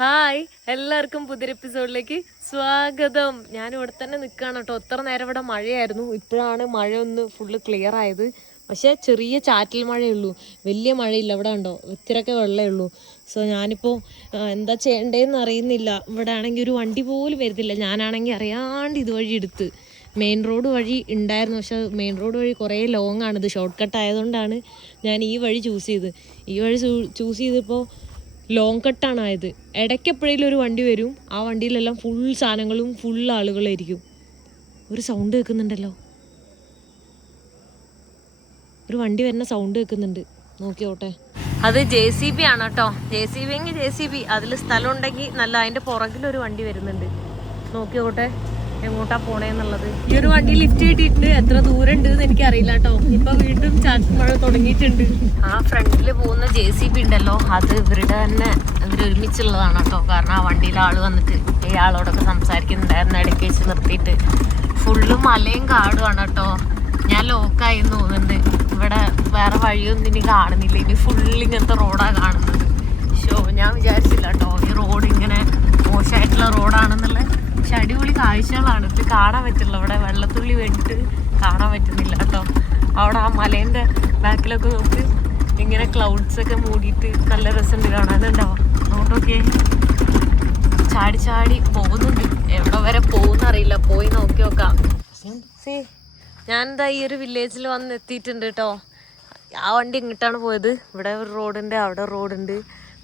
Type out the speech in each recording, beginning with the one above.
Hi, എല്ലാവർക്കും പുതിയൊരു എപ്പിസോഡിലേക്ക് സ്വാഗതം. ഞാൻ ഇവിടെ തന്നെ നിൽക്കുകയാണ് കേട്ടോ. എത്ര നേരം ഇവിടെ മഴയായിരുന്നു. ഇപ്പോഴാണ് മഴ ഒന്ന് ഫുള്ള് ക്ലിയർ ആയത്. പക്ഷേ ചെറിയ ചാറ്റൽ മഴയുള്ളൂ, വലിയ മഴയില്ല. ഇവിടെ ഉണ്ടോ ഇത്തിരൊക്കെ വെള്ളമേ ഉള്ളൂ. സോ ഞാനിപ്പോൾ എന്താ ചെയ്യേണ്ടതെന്ന് അറിയുന്നില്ല. ഇവിടെ ആണെങ്കിൽ ഒരു വണ്ടി പോലും വരുന്നില്ല. ഞാനാണെങ്കിൽ അറിയാണ്ട് ഇതുവഴി എടുത്ത് മെയിൻ റോഡ് വഴി ഉണ്ടായിരുന്നു. പക്ഷെ മെയിൻ റോഡ് വഴി കുറേ ലോങ് ആണ്. ഇത് ഷോർട്ട് കട്ട് ആയതുകൊണ്ടാണ് ഞാൻ ഈ വഴി ചൂസ് ചെയ്തത്. ഈ വഴി ചൂസ് ചെയ്തപ്പോൾ ലോങ് കട്ടാണ് ആയത്. ഇടയ്ക്ക് എപ്പോഴേലും ഒരു വണ്ടി വരും. ആ വണ്ടിയിലെല്ലാം ഫുൾ സാധനങ്ങളും ഫുൾ ആളുകളായിരിക്കും. ഒരു സൗണ്ട് കേൾക്കുന്നുണ്ടല്ലോ, ഒരു വണ്ടി വരുന്ന സൗണ്ട് കേൾക്കുന്നുണ്ട്. നോക്കിയോട്ടെ, അത് JCB ആണ് കേട്ടോ. JCB എങ്കിൽ JCB, അതിൽ സ്ഥലം ഉണ്ടെങ്കിൽ നല്ല. അതിൻ്റെ പുറകിലൊരു വണ്ടി വരുന്നുണ്ട്. നോക്കിയോട്ടെ എങ്ങോട്ടാ പോണേന്നുള്ളത്. ഈ ഒരു വണ്ടി ലിഫ്റ്റ് കിട്ടിയിട്ടുണ്ട്. എത്ര ദൂരം ഉണ്ട് എന്ന് എനിക്കറിയില്ല കേട്ടോ. ഇപ്പൊ വീണ്ടും ചാറ്റൽ മഴ തുടങ്ങിയിട്ടുണ്ട്. ആ ഫ്രണ്ടില് പോകുന്ന JCB ഉണ്ടല്ലോ, അത് ഇവരുടെ തന്നെ, ഇവരൊരുമിച്ചുള്ളതാണ് കേട്ടോ. കാരണം ആ വണ്ടിയിൽ ആള് വന്നിട്ട് ഇയാളോടൊക്കെ സംസാരിക്കുന്നുണ്ടായിരുന്നു. ഇടയ്ക്ക് വെച്ച് നിർത്തിയിട്ട്. ഫുള്ള് മലയും കാടുമാണ് കേട്ടോ. ഞാൻ ലോക്കായി തോന്നുന്നുണ്ട്. ഇവിടെ വേറെ വഴിയൊന്നും ഇനി കാണുന്നില്ല. ഇനി ഫുള്ള് ഇങ്ങനത്തെ റോഡാണ് കാണുന്നത്. ഞാൻ വിചാരിച്ചില്ല കേട്ടോ ഈ റോഡ് ഇങ്ങനെ മോശമായിട്ടുള്ള റോഡാണെന്നുള്ള. പക്ഷെ അടിപൊളി കാഴ്ചകളാണ്. ഇത് കാണാൻ പറ്റില്ല. ഇവിടെ വെള്ളത്തുള്ളി വേണ്ടിയിട്ട് കാണാൻ പറ്റുന്നില്ല കേട്ടോ. അവിടെ ആ മലേൻ്റെ ബാക്കിലൊക്കെ നോക്ക്, ഇങ്ങനെ ക്ലൗഡ്സൊക്കെ മൂടിയിട്ട് നല്ല രസമുണ്ട് കാണാനുണ്ടാവും. അതുകൊണ്ടൊക്കെ ചാടി ചാടി പോകുന്നുണ്ട്. എവിടെ വരെ പോകുന്നറിയില്ല. പോയി നോക്കി നോക്കാം. ഞാനെന്താ ഈ ഒരു വില്ലേജിൽ വന്ന് എത്തിയിട്ടുണ്ട് കേട്ടോ. ആ വണ്ടി ഇങ്ങോട്ടാണ് പോയത്. ഇവിടെ ഒരു റോഡുണ്ട്, അവിടെ റോഡുണ്ട്.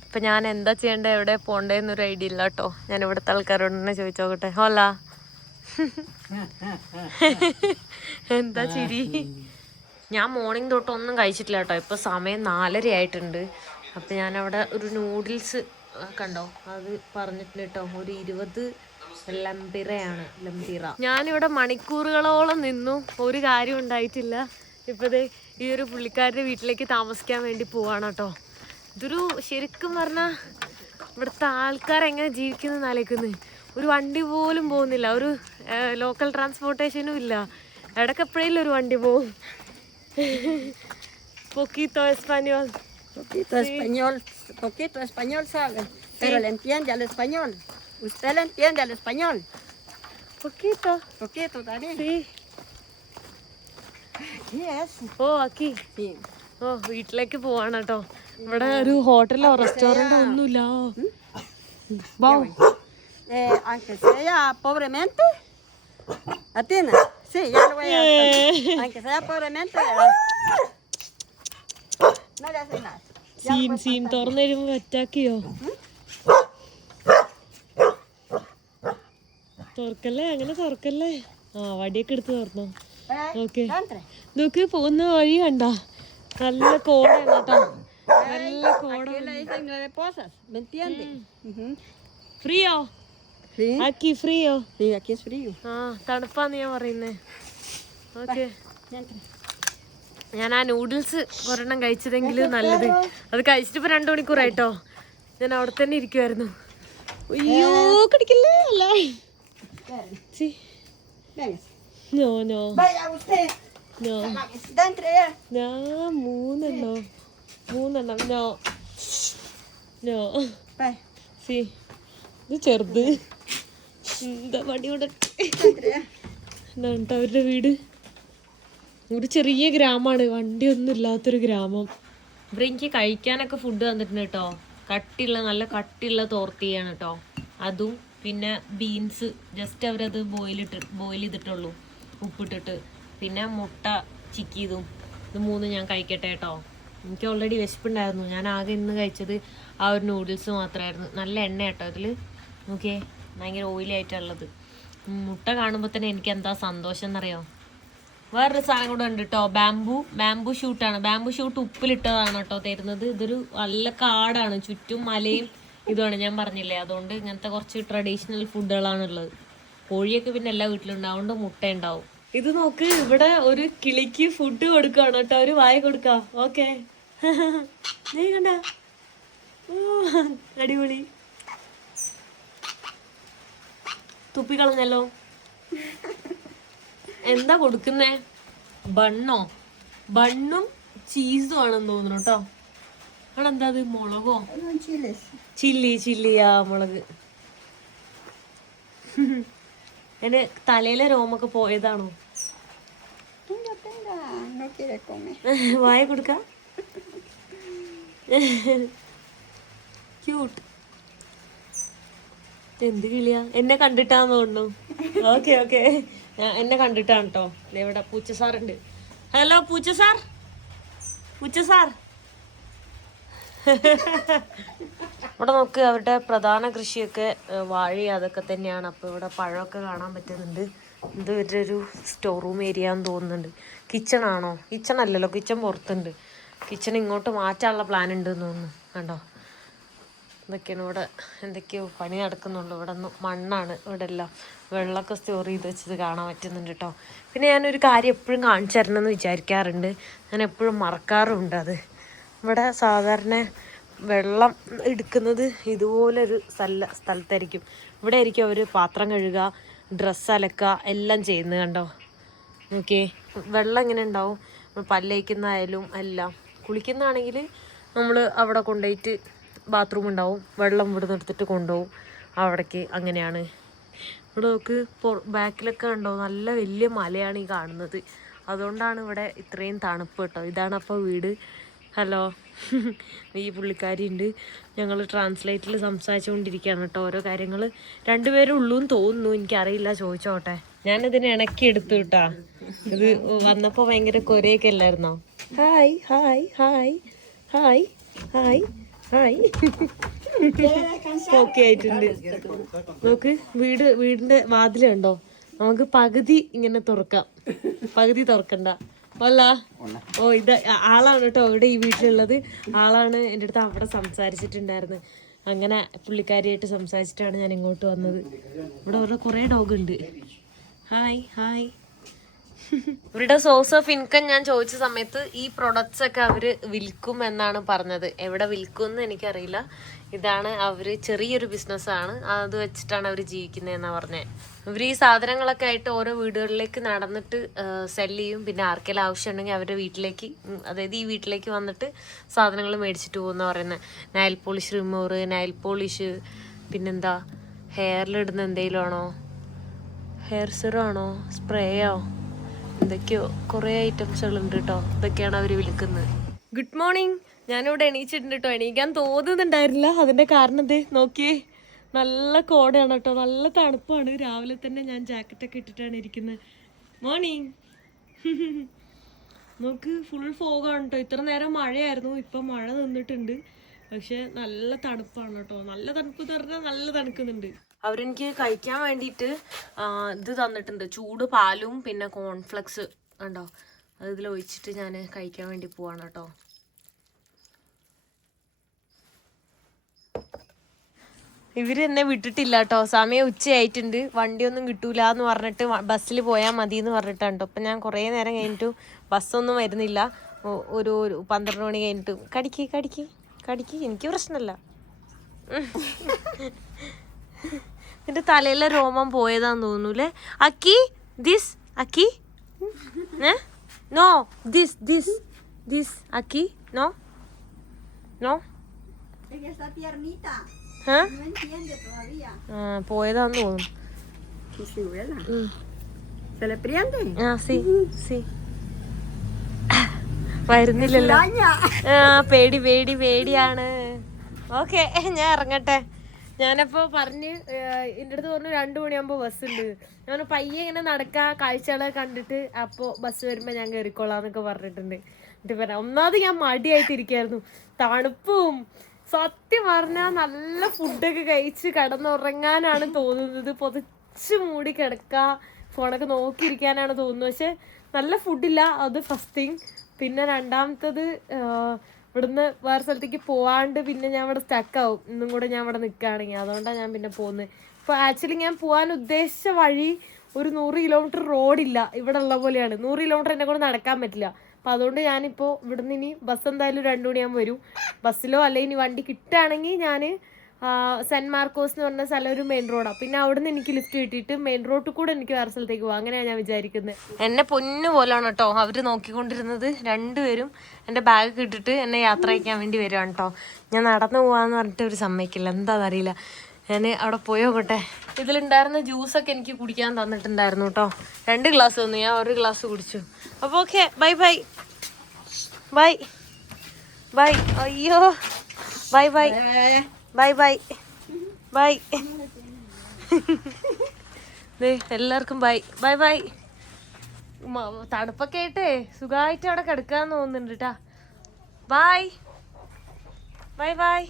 അപ്പം ഞാൻ എന്താ ചെയ്യേണ്ടത്, എവിടെ പോകേണ്ടതെന്നൊരു ഐഡിയ ഇല്ല കേട്ടോ. ഞാൻ ഇവിടുത്തെ ആൾക്കാരോട് തന്നെ ചോദിച്ചു നോക്കട്ടെ. ഹോല എന്താ ചിരി? ഞാൻ മോർണിംഗ് തൊട്ടൊന്നും കഴിച്ചിട്ടില്ല കേട്ടോ. ഇപ്പോൾ സമയം 4:30 ആയിട്ടുണ്ട്. അപ്പം ഞാനവിടെ ഒരു നൂഡിൽസ് കണ്ടോ, അത് പറഞ്ഞിട്ടുണ്ട് കേട്ടോ. ഒരു 20 ലംപിറയാണ്, ലംപിറ. ഞാനിവിടെ മണിക്കൂറുകളോളം നിന്നു, ഒരു കാര്യം ഉണ്ടായിട്ടില്ല. ഇപ്പോഴേ ഈ ഒരു പുള്ളിക്കാരുടെ വീട്ടിലേക്ക് താമസിക്കാൻ വേണ്ടി പോവാണ് കേട്ടോ. ഇതൊരു ശരിക്കും പറഞ്ഞാൽ ഇവിടുത്തെ ആൾക്കാരെങ്ങനെ ജീവിക്കുന്നു ആലോചിക്കുന്നത്. ഒരു വണ്ടി പോലും പോകുന്നില്ല, ഒരു ലോക്കൽ ട്രാൻസ്പോർട്ടേഷനും ഇല്ല. ഇടയ്ക്ക് എപ്പോഴേലും ഒരു വണ്ടി പോകും. Poquito español. Poquito español sabe, pero le entiende al español. ¿Usted le entiende al español? Poquito. Poquito también. Sí. Aquí es. Oh, aquí. Sí. ഓ, വീട്ടിലേക്ക് പോവാണ് കേട്ടോ. ഇവിടെ ഒരു ഹോട്ടലോ റെസ്റ്റോറൻറ്റോ ഒന്നുമില്ല. Aunque sea pobremente, ¿atiende? Sí, ya lo voy a hacer. Aunque sea pobremente, no le hace nada. Scene തുറന്നു തരുമ്പോ അറ്റാക്കിയോ? തുറക്കല്ലേ, അങ്ങനെ തുറക്കല്ലേ. ആ, വടിയൊക്കെ എടുത്ത് തുറന്നോ. ഓക്കെ, നോക്ക് പോകുന്ന വഴി കണ്ട, നല്ല കോടയാണ് കേട്ടോ. നല്ല കോട. ഫ്രീയോ? ആക്കി ഫ്രീയോ? ആ, തണുപ്പാന്ന് ഞാൻ പറയുന്നേ. ഓക്കെ, ഞാൻ ആ നൂഡിൽസ് ഒരെണ്ണം കഴിച്ചതെങ്കിലും നല്ലത്. അത് കഴിച്ചിട്ട് ഇപ്പൊ 2 മണിക്കൂറായിട്ടോ. ഞാൻ അവിടെ തന്നെ ഇരിക്കുവായിരുന്നു. അയ്യോ, കടിക്കല്ലേ അല്ലേ. നോ നോ നോ, ഞാൻ മൂന്നെണ്ണം നോ നോ. സി, ഇത് ചെറുത്. എന്താ വടി കൊണ്ട് എന്താ അവരുടെ വീട്. ഒരു ചെറിയ ഗ്രാമമാണ്, വണ്ടിയൊന്നും ഇല്ലാത്തൊരു ഗ്രാമം. ഇവിടെ എനിക്ക് കഴിക്കാനൊക്കെ ഫുഡ് തന്നിട്ടുണ്ട് കേട്ടോ. നല്ല കട്ടിയുള്ള തോർത്തിയാണ് കേട്ടോ. അതും പിന്നെ ബീൻസ് ജസ്റ്റ് അവരത് ബോയിൽ ചെയ്തിട്ടുള്ളൂ, ഉപ്പിട്ടിട്ട്. പിന്നെ മുട്ട ചിക്കിയതും. ഇത് 3 ഞാൻ കഴിക്കട്ടെ കേട്ടോ. എനിക്ക് ഓൾറെഡി വിശപ്പുണ്ടായിരുന്നു. ഞാൻ ആകെ ഇന്ന് കഴിച്ചത് ആ ഒരു നൂഡിൽസ് മാത്രമായിരുന്നു. നല്ല എണ്ണ കേട്ടോ ഇതിൽ. നോക്കിയേ, ഭയങ്കര ഓയിലി ആയിട്ടുള്ളത്. മുട്ട കാണുമ്പോൾ തന്നെ എനിക്ക് എന്താ സന്തോഷം എന്നറിയോ. വേറൊരു സാധനം കൂടെ ഉണ്ട് കേട്ടോ. ബാംബു ഷൂട്ടാണ്. ബാംബു ഷൂട്ട് ഉപ്പിലിട്ടതാണ് കേട്ടോ തരുന്നത്. ഇതൊരു നല്ല കാടാണ്, ചുറ്റും മലയും ഇതുമാണ്, ഞാൻ പറഞ്ഞില്ലേ. അതുകൊണ്ട് ഇങ്ങനത്തെ കുറച്ച് ട്രഡീഷണൽ ഫുഡുകളാണുള്ളത്. കോഴിയൊക്കെ പിന്നെ എല്ലാ വീട്ടിലുണ്ടാവും, അതുകൊണ്ട് മുട്ട ഉണ്ടാവും. ഇത് നോക്ക്, ഇവിടെ ഒരു കിളിക്ക് ഫുഡ് കൊടുക്കുകയാണ് കേട്ടോ. ഒരു വായ കൊടുക്കാം. ഓക്കെ, നീ കണ്ട, അടിപൊളി. തുപ്പിക്കളഞ്ഞല്ലോ. എന്താ കൊടുക്കുന്നേ? ബണ്ണും ചീസും ആണെന്ന് തോന്നുന്നു കേട്ടോ. അവിടെ എന്താ അത് മുളകോ? Non chiles. ചില്ലിയാ മുളക്. എന്റെ തലയിലെ രോമൊക്കെ പോയതാണോ? Tenga, no quiere comer. വായ കൊടുക്ക. ക്യൂട്ട്. എന്ത് കിളിയാ? എന്നെ കണ്ടിട്ടാന്ന് തോന്നുന്നു. ഓക്കെ എന്നെ കണ്ടിട്ടാണ് കേട്ടോ. ഇവിടെ പൂച്ച സാറുണ്ട്. ഹലോ പൂച്ച സാർ. ഇവിടെ നോക്ക്, അവരുടെ പ്രധാന കൃഷിയൊക്കെ വാഴ അതൊക്കെ തന്നെയാണ്. അപ്പോൾ ഇവിടെ പഴമൊക്കെ കാണാൻ പറ്റുന്നുണ്ട്. ഇത് ഇവരുടെ ഒരു സ്റ്റോർ റൂം ഏരിയ എന്ന് തോന്നുന്നുണ്ട്. കിച്ചൺ ആണോ? കിച്ചൺ അല്ലല്ലോ, കിച്ചൺ പുറത്തുണ്ട്. കിച്ചൺ ഇങ്ങോട്ട് മാറ്റാനുള്ള പ്ലാൻ ഉണ്ട് എന്ന് തോന്നുന്നു. കണ്ടോ, ഇതൊക്കെയാണ് ഇവിടെ. എന്തൊക്കെയോ പണി നടക്കുന്നുള്ളൂ. ഇവിടെ നിന്ന് മണ്ണാണ് ഇവിടെ എല്ലാം. വെള്ളമൊക്കെ സ്റ്റോർ ചെയ്ത് വെച്ചത് കാണാൻ പറ്റുന്നുണ്ട് കേട്ടോ. പിന്നെ ഞാനൊരു കാര്യം എപ്പോഴും കാണിച്ചു തരണമെന്ന് വിചാരിക്കാറുണ്ട്. ഞാൻ എപ്പോഴും മറക്കാറുണ്ട് അത്. ഇവിടെ സാധാരണ വെള്ളം എടുക്കുന്നത് ഇതുപോലൊരു സ്ഥലത്തായിരിക്കും. ഇവിടെ ആയിരിക്കും അവർ പാത്രം കഴുകുക, ഡ്രസ്സ് അലക്കുക എല്ലാം ചെയ്യുന്നത്. കണ്ടോ ഓക്കെ. വെള്ളം ഇങ്ങനെ ഉണ്ടാവും. പല്ലേക്കുന്നതായാലും എല്ലാം. കുളിക്കുന്നതാണെങ്കിൽ നമ്മൾ അവിടെ കൊണ്ടുപോയിട്ട് ബാത്റൂം ഉണ്ടാവും, വെള്ളം ഇവിടെ നിന്ന് എടുത്തിട്ട് കൊണ്ടുപോകും അവിടേക്ക്. അങ്ങനെയാണ് ഇവിടെ നോക്ക്. ബാക്കിലൊക്കെ ഉണ്ടോ, നല്ല വലിയ മലയാണ് ഈ കാണുന്നത്. അതുകൊണ്ടാണ് ഇവിടെ ഇത്രയും തണുപ്പ് കേട്ടോ. ഇതാണ് അപ്പോൾ വീട്. ഹലോ, ഈ പുള്ളിക്കാരി ഉണ്ട്. ഞങ്ങൾ ട്രാൻസ്ലേറ്റിൽ സംസാരിച്ചുകൊണ്ടിരിക്കുകയാണ് കേട്ടോ ഓരോ കാര്യങ്ങൾ. രണ്ടുപേരും ഉള്ളൂ എന്ന് തോന്നുന്നു, എനിക്കറിയില്ല, ചോദിച്ചോട്ടെ. ഞാനിതിനെ ഇണക്കി എടുത്തു കേട്ടാ. ഇത് വന്നപ്പോൾ ഭയങ്കര കൊരയൊക്കെ അല്ലായിരുന്നോ? Hi hi hi hi hi hi. Okay ആയിട്ടുണ്ട്. നോക്ക്, വീടിന്റെ വാതിലുണ്ടോ, നമുക്ക് പകുതി ഇങ്ങനെ തുറക്കാം, പകുതി തുറക്കണ്ട. അല്ല ഇത് ആളാണ് കേട്ടോ ഇവിടെ ഈ വീട്ടിലുള്ളത്. ആളാണ് എൻ്റെ അടുത്ത് അവിടെ സംസാരിച്ചിട്ടുണ്ടായിരുന്നു. അങ്ങനെ പുള്ളിക്കാരിയായിട്ട് സംസാരിച്ചിട്ടാണ് ഞാൻ ഇങ്ങോട്ട് വന്നത്. ഇവിടെ കുറേ ഡോഗ് ഉണ്ട്. ഹായ്. ഇവരുടെ സോഴ്സ് ഓഫ് ഇൻകം ഞാൻ ചോദിച്ച സമയത്ത് ഈ പ്രൊഡക്ട്സ് ഒക്കെ അവര് വിൽക്കും എന്നാണ് പറഞ്ഞത്. എവിടെ വിൽക്കും എന്ന് എനിക്കറിയില്ല. ഇതാണ് അവര് ചെറിയൊരു ബിസിനസ്സാണ്, അത് വെച്ചിട്ടാണ് അവർ ജീവിക്കുന്നതെന്നാണ് പറഞ്ഞത്. ഇവർ ഈ സാധനങ്ങളൊക്കെ ആയിട്ട് ഓരോ വീടുകളിലേക്ക് നടന്നിട്ട് സെല് ചെയ്യും. പിന്നെ ആർക്കെല്ലാം ആവശ്യമുണ്ടെങ്കിൽ അവരുടെ വീട്ടിലേക്ക്, അതായത് ഈ വീട്ടിലേക്ക് വന്നിട്ട് സാധനങ്ങൾ മേടിച്ചിട്ട് പോകുമെന്ന് പറയുന്നത്. Nile polish remover, Nile polish, പിന്നെന്താ ഹെയറിലിടുന്ന എന്തെങ്കിലും ആണോ, ഹെയർ സിറം ആണോ, സ്പ്രേയോ, എന്തൊക്കെയോ കുറേ ഐറ്റംസുകളുണ്ട് കേട്ടോ. ഇതൊക്കെയാണ് അവർ വിൽക്കുന്നത്. Good morning. ഞാനിവിടെ എണീച്ചിട്ടുണ്ട് കേട്ടോ. എണീക്കാൻ തോന്നുന്നുണ്ടായിരുന്നില്ല. അതിൻ്റെ കാരണം ഇത് നോക്കിയേ, നല്ല കോടയാണ് കേട്ടോ, നല്ല തണുപ്പാണ്. രാവിലെ തന്നെ ഞാൻ ജാക്കറ്റൊക്കെ ഇട്ടിട്ടാണ് ഇരിക്കുന്നത്. മോർണിംഗ്. നോക്ക്, ഫുൾ ഫോഗാണ് കേട്ടോ. ഇത്ര നേരം മഴയായിരുന്നു, ഇപ്പം മഴ നിന്നിട്ടുണ്ട്. പക്ഷെ നല്ല തണുപ്പാണ് കേട്ടോ. നല്ല തണുപ്പ് എന്ന് പറഞ്ഞാൽ നല്ല തണുക്കുന്നുണ്ട്. അവരെനിക്ക് കഴിക്കാൻ വേണ്ടിയിട്ട് ഇത് തന്നിട്ടുണ്ട്, ചൂട് പാലും പിന്നെ കോൺഫ്ലെക്സ് ഉണ്ടോ, അത് ഇതിൽ ഒഴിച്ചിട്ട് ഞാൻ കഴിക്കാൻ വേണ്ടി പോവാണ് കേട്ടോ. ഇവർ എന്നെ വിട്ടിട്ടില്ല കേട്ടോ. സമയം ഉച്ചയായിട്ടുണ്ട്, വണ്ടിയൊന്നും കിട്ടൂല എന്ന് പറഞ്ഞിട്ട് ബസ്സിൽ പോയാൽ മതി എന്ന് പറഞ്ഞിട്ടാണ് കേട്ടോ. അപ്പം ഞാൻ കുറേ നേരം കഴിഞ്ഞിട്ട് ബസ്സൊന്നും വരുന്നില്ല. ഒരു 12 മണി കഴിഞ്ഞിട്ട് കടിക്ക് എനിക്ക് പ്രശ്നമല്ല. നിന്റെ തലയിലെ രോമം പോയതാന്ന് തോന്നൂലേ അക്കി. ദിസ് അക്കി, നോ ദിസ് അക്കി, നോ പോയതാന്ന് തോന്നുന്നു. വരുന്നില്ലല്ലോ. പേടിയാണ്. ഓക്കെ, ഞാൻ ഇറങ്ങട്ടെ. ഞാനപ്പോൾ പറഞ്ഞ് എൻ്റെ അടുത്ത് പറഞ്ഞു 2 മണിയാകുമ്പോൾ ബസ്സുണ്ട്. ഞാൻ പയ്യെ ഇങ്ങനെ നടക്കുക, കാഴ്ചകളെ കണ്ടിട്ട് അപ്പോൾ ബസ് വരുമ്പോൾ ഞാൻ കയറിക്കോളാം എന്നൊക്കെ പറഞ്ഞിട്ടുണ്ട്. എന്നിട്ട് പറയാം, ഒന്നാമത് ഞാൻ മടിയായിട്ടിരിക്കുകയായിരുന്നു, തണുപ്പും. സത്യം പറഞ്ഞാൽ നല്ല ഫുഡൊക്കെ കഴിച്ച് കിടന്നുറങ്ങാനാണ് തോന്നുന്നത്. പൊതിച്ച് മൂടി കിടക്കുക, ഫോണൊക്കെ നോക്കിയിരിക്കാനാണ് തോന്നുന്നത്. പക്ഷെ നല്ല ഫുഡില്ല, അത് ഫസ്റ്റ് തിങ്. പിന്നെ രണ്ടാമത്തത് ഇവിടുന്ന് വേറെ സ്ഥലത്തേക്ക് പോവാണ്ട് പിന്നെ ഞാൻ ഇവിടെ സ്റ്റക്കാവും. ഇന്നും കൂടെ ഞാൻ ഇവിടെ നിൽക്കുകയാണെങ്കിൽ. അതുകൊണ്ടാണ് ഞാൻ പിന്നെ പോകുന്നത്. ഇപ്പോൾ ആക്ച്വലി ഞാൻ പോകാൻ ഉദ്ദേശിച്ച വഴി ഒരു 100 കിലോമീറ്റർ റോഡില്ല, ഇവിടെ ഉള്ള പോലെയാണ്. 100 കിലോമീറ്റർ എന്നെ കൂടെ നടക്കാൻ പറ്റില്ല. അപ്പോൾ അതുകൊണ്ട് ഞാനിപ്പോൾ ഇവിടുന്ന് ഇനി ബസ് എന്തായാലും 2 മണിയാകുമ്പോൾ വരും. ബസ്സിലോ അല്ലെങ്കിൽ ഇനി വണ്ടി കിട്ടുകയാണെങ്കിൽ ഞാൻ സെന്റ് മാർക്കോസ് എന്ന് പറഞ്ഞ സ്ഥലം ഒരു മെയിൻ റോഡാണ്. പിന്നെ അവിടെ നിന്ന് എനിക്ക് ലിഫ്റ്റ് കിട്ടിയിട്ട് മെയിൻ റോഡിൽ കൂടെ എനിക്ക് വേറെ സ്ഥലത്തേക്ക് പോകാം. അങ്ങനെയാണ് ഞാൻ വിചാരിക്കുന്നത്. എന്നെ പൊന്നു പോലാണ് കേട്ടോ അവർ നോക്കിക്കൊണ്ടിരുന്നത്. രണ്ടുപേരും എൻ്റെ ബാഗ് ഇട്ടിട്ട് എന്നെ യാത്ര അയക്കാൻ വേണ്ടി വരുവാണ് കേട്ടോ. ഞാൻ നടന്നു പോകാമെന്ന് പറഞ്ഞിട്ട് അവർ സമ്മതിക്കില്ല, എന്താണെന്നറിയില്ല. ഞാൻ അവിടെ പോയോട്ടെ. ഇതിലുണ്ടായിരുന്ന ജ്യൂസൊക്കെ എനിക്ക് കുടിക്കാൻ തന്നിട്ടുണ്ടായിരുന്നു കേട്ടോ. 2 ഗ്ലാസ് തന്നു, ഞാൻ 1 ഗ്ലാസ് കുടിച്ചു. അപ്പോൾ okay, bye bye bye bye. അയ്യോ bye bye bye bye bye. എല്ലാവർക്കും ബൈ ബൈ ബൈ. തണുപ്പൊക്കെ ആയിട്ടേ സുഖമായിട്ട് അവിടെ കിടക്കാന്ന് തോന്നുന്നുണ്ട് കേട്ടാ. Bye bye bye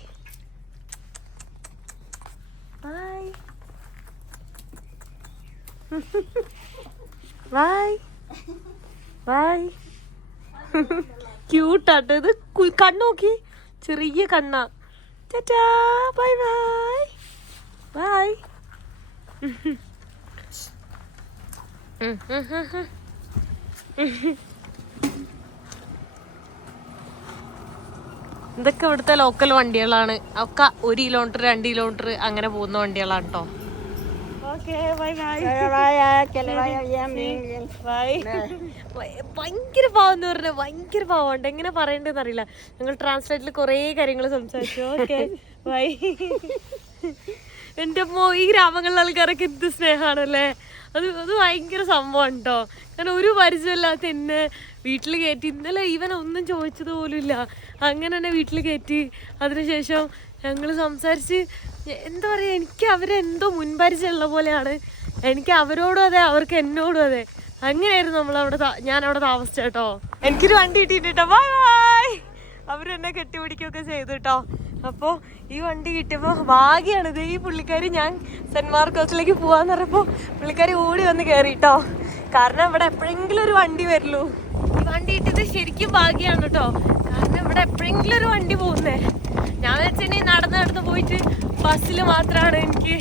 bye bye bye. ക്യൂട്ടാട്ടോ ഇത്. കണ്ണോക്കി, ചെറിയ കണ്ണാ. Tata bye bye bye. ഇതൊക്കെ ഇവിടുത്തെ ലോക്കൽ വണ്ടികളാണ്. ഒക്കെ 1 കിലോമീറ്റർ 2 കിലോമീറ്റർ അങ്ങനെ പോകുന്ന വണ്ടികളാണ് കേട്ടോ. ഭയങ്കര പാവം എന്ന് പറഞ്ഞാൽ ഭയങ്കര പാവമുണ്ട്. എങ്ങനെ പറയണ്ടെന്ന് അറിയില്ല. ഞങ്ങൾ ട്രാൻസ്ലേറ്റിൽ കുറേ കാര്യങ്ങൾ സംസാരിച്ചു. Okay bye. എൻ്റെ ഈ ഗ്രാമങ്ങളിലെ ആൾക്കാരൊക്കെ എന്ത് സ്നേഹമാണല്ലേ. അത് ഭയങ്കര സംഭവം കേട്ടോ. കാരണം ഒരു പരിചയമില്ലാത്ത എന്നെ വീട്ടിൽ കയറ്റി. ഇന്നലെ ഇവൻ ഒന്നും ചോദിച്ചത് പോലും ഇല്ല, അങ്ങനെ തന്നെ വീട്ടിൽ കയറ്റി. അതിനുശേഷം ഞങ്ങൾ സംസാരിച്ച് എന്താ പറയുക, എനിക്ക് അവരെന്തോ മുൻപരിചയമുള്ള പോലെയാണ്. എനിക്ക് അവരോടും അതെ, അവർക്ക് എന്നോടും അതെ. അങ്ങനെയായിരുന്നു ഞാനവിടെ താമസിച്ച കേട്ടോ. എനിക്കൊരു വണ്ടി കിട്ടിയിട്ടോ. Bye bye. അവരെന്നെ കെട്ടിപ്പിടിക്കുകയൊക്കെ ചെയ്തു കേട്ടോ. അപ്പോൾ ഈ വണ്ടി കിട്ടിയപ്പോൾ ഭാഗ്യമാണിത്. ഈ പുള്ളിക്കാരി ഞാൻ സെന്റ് മാർക്കോസിലേക്ക് പോകാന്ന് പറഞ്ഞപ്പോൾ പുള്ളിക്കാരി ഓടി വന്ന് കയറി കേട്ടോ. കാരണം ഇവിടെ എപ്പോഴെങ്കിലും ഒരു വണ്ടി വരുള്ളൂ. ഈ വണ്ടി കിട്ടിയത് ശരിക്കും ഭാഗ്യമാണ് കേട്ടോ. കാരണം ഇവിടെ എപ്പോഴെങ്കിലും ഒരു വണ്ടി പോകുന്നേ. ഞാൻ വെച്ചിട്ടുണ്ടെങ്കിൽ നടന്ന് പോയിട്ട് ബസ്സിൽ മാത്രമാണ് എനിക്ക്